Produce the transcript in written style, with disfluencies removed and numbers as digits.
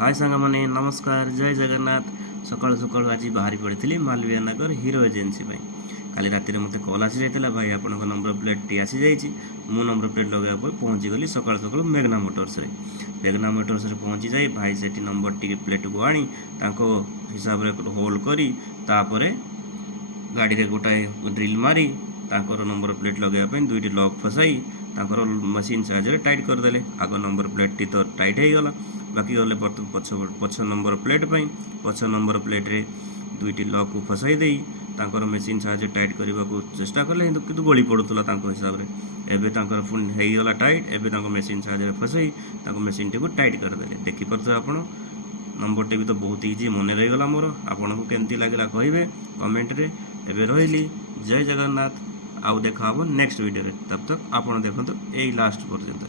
हाय सांग मैंने नमस्कार जय जगन्नाथ। सकाल सकाल आज बाहरी पड़ी मालविया नगर हीरो एजेन्सी काली राति मत कल आसी जाता भाई आपण नंबर प्लेट टी आसी जाइए मु नंबर प्लेट लगे पहुँची गली सकाल सकाल मेघना मोटर्स पहुँची जाए भाई से नंबर टी प्लेट को आनी हिसाब से होल करी गाड़ी रे गोटाए ड्रिल मारी नंबर प्लेट लगे दुईटी लॉक फसाई मशीन साहाଯ୍ୟରେ टाइट करदे। आग नंबर प्लेट टी तो टाइट हो गला बाकी गले पछ नंबर प्लेट पछ नंबर प्लेट रे दुईटी लॉक को फसाई दे मशीन साहाଯ୍य टाइट करने को चेष्टा कले किंतु गली पड़ूला हिसाब से एवं पुणी होगला टाइट एवं मशीन साहाଯ୍य फसाई मशीन टी को टाइट करदे। देखिपे आप नंबर टी भी तो बहुत इजी मन रहीगला मोर आपन को केमती लगला कहे कमेंट रे। एबे रही जय जगन्नाथ आउ देखा नेक्स्ट वीडियो रे तब तक आपन देखो यही लास्ट पर्यंत।